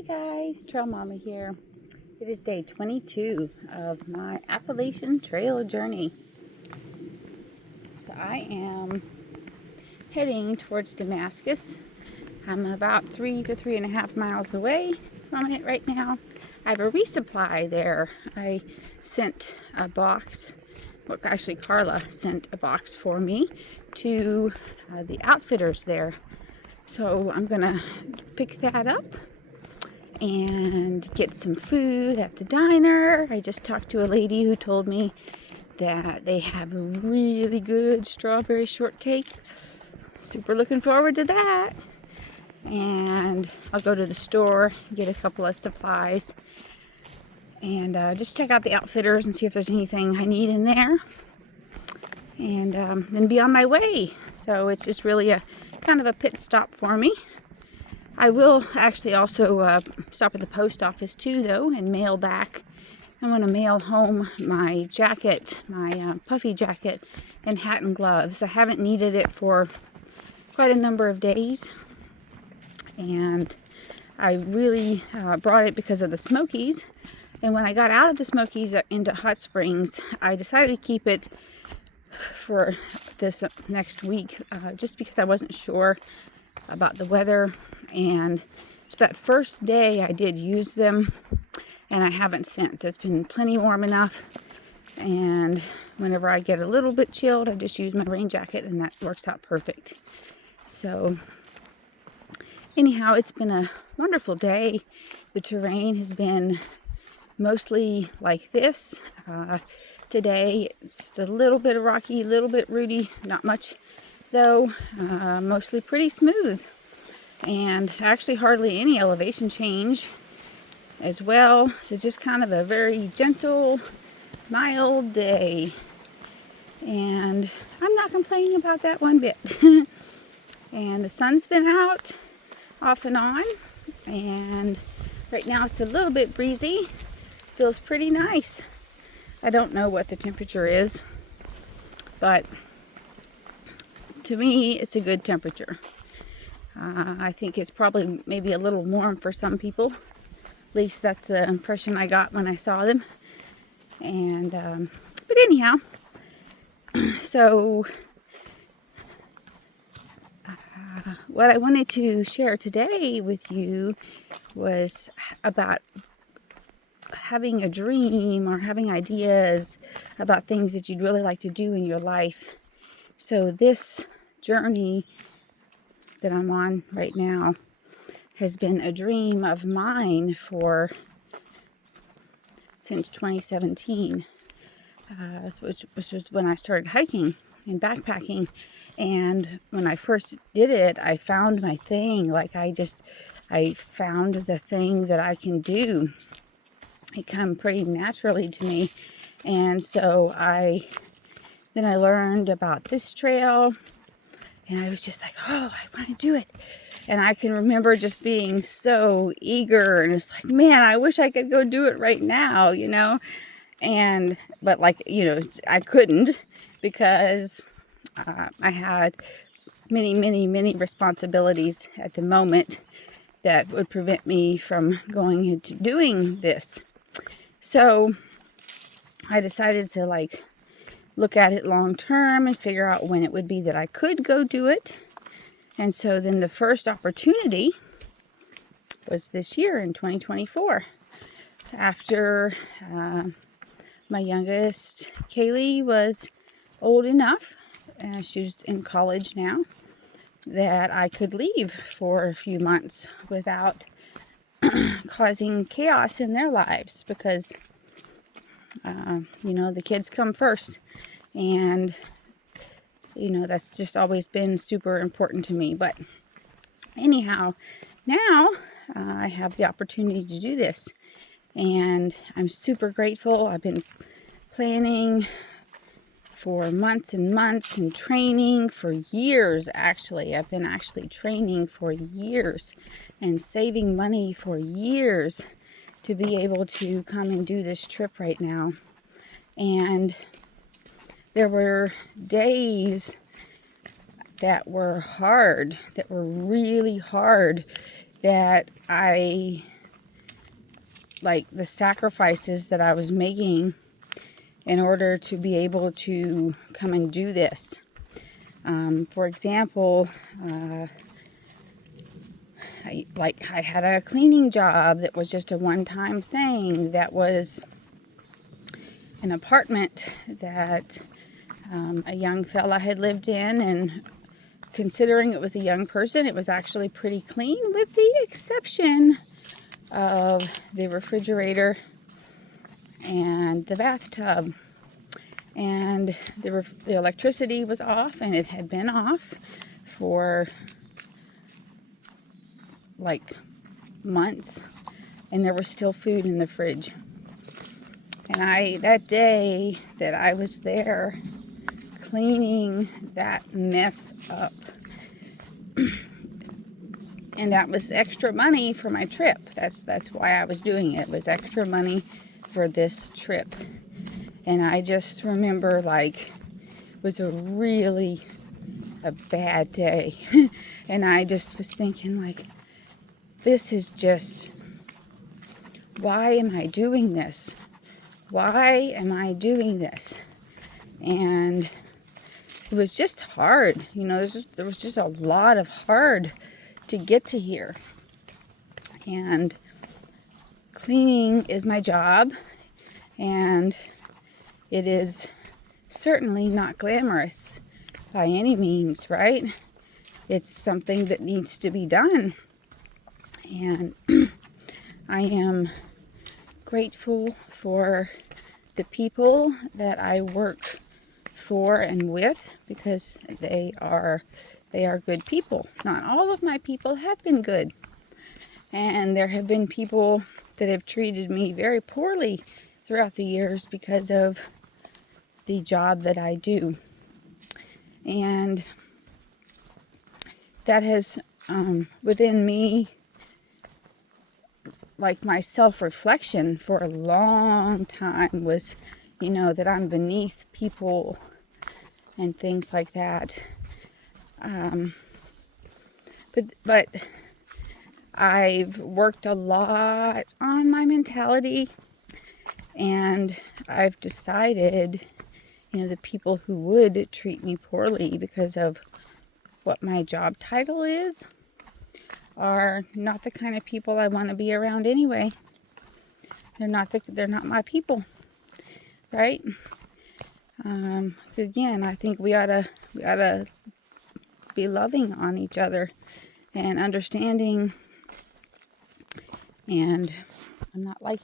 Hi guys, Trail Mama here. It is day 22 of my Appalachian Trail journey. So I am heading towards Damascus. I'm about 3 to 3.5 miles away from it right now. I have a resupply there. I sent a box, well actually Carla sent a box for me to the outfitters there. So I'm gonna pick that up and get some food at the diner. I just talked to a lady who told me that they have a really good strawberry shortcake. Super looking forward to that. And I'll go to the store, get a couple of supplies, and just check out the outfitters and see if there's anything I need in there. And then be on my way. So it's just really a kind of a pit stop for me. I will actually also stop at the post office too, though, and mail back. I want to mail home my jacket, my puffy jacket and hat and gloves. I haven't needed it for quite a number of days, and I really brought it because of the Smokies. And when I got out of the Smokies into Hot Springs, I decided to keep it for this next week, just because I wasn't sure about the weather. And so that first day I did use them, and I haven't since. It's been plenty warm enough, and whenever I get a little bit chilled, I just use my rain jacket, and that works out perfect. So anyhow, it's been a wonderful day. The terrain has been mostly like this. Today it's just a little bit rocky, a little bit rooty, not much though, mostly pretty smooth, and actually hardly any elevation change as well. So just kind of a very gentle, mild day, and I'm not complaining about that one bit. And the sun's been out off and on, and right now it's a little bit breezy. Feels pretty nice. I don't know what the temperature is, but to me it's a good temperature. I think it's probably maybe a little warm for some people. At least that's the impression I got when I saw them. And but anyhow, so what I wanted to share today with you was about having a dream or having ideas about things that you'd really like to do in your life. So this journey that I'm on right now has been a dream of mine since 2017, which was when I started hiking and backpacking. And when I first did it, I found my thing. I found the thing that I can do. It came pretty naturally to me. And so then I learned about this trail, and I was just like, oh, I want to do it. And I can remember just being so eager, and it's like, man, I wish I could go do it right now, but I couldn't, because I had many responsibilities at the moment that would prevent me from going into doing this. So I decided to look at it long term and figure out when it would be that I could go do it. And so then the first opportunity was this year in 2024, after my youngest, Kaylee, was old enough, she's in college now, that I could leave for a few months without causing chaos in their lives, because the kids come first, and that's just always been super important to me. But anyhow, now I have the opportunity to do this, and I'm super grateful. I've been planning for months and months and training for years. Actually, I've been training for years and saving money for years to be able to come and do this trip right now. And there were days that were hard, that were really hard, that I like the sacrifices that I was making in order to be able to come and do this. For example, I had a cleaning job that was just a one-time thing, that was an apartment that a young fella had lived in, and considering it was a young person, it was actually pretty clean, with the exception of the refrigerator and the bathtub. And the electricity was off, and it had been off for like months, and there was still food in the fridge. And that day that I was there cleaning that mess up, and that was extra money for my trip. That's why I was doing it. It was extra money for this trip. And I just remember, like, it was a bad day. And I just was thinking, like, this is just, why am I doing this? Why am I doing this? And it was just hard. You know, there was just a lot of hard to get to here. And cleaning is my job, and it is certainly not glamorous by any means, right? It's something that needs to be done. And I am grateful for the people that I work for and with, because they are good people. Not all of my people have been good. And there have been people that have treated me very poorly throughout the years because of the job that I do. And that has, within me, like, my self-reflection for a long time was, you know, that I'm beneath people and things like that. But I've worked a lot on my mentality, and I've decided, you know, the people who would treat me poorly because of what my job title is are not the kind of people I want to be around anyway. They're not my people, right? Again, I think we ought to be loving on each other and understanding. And I'm not liking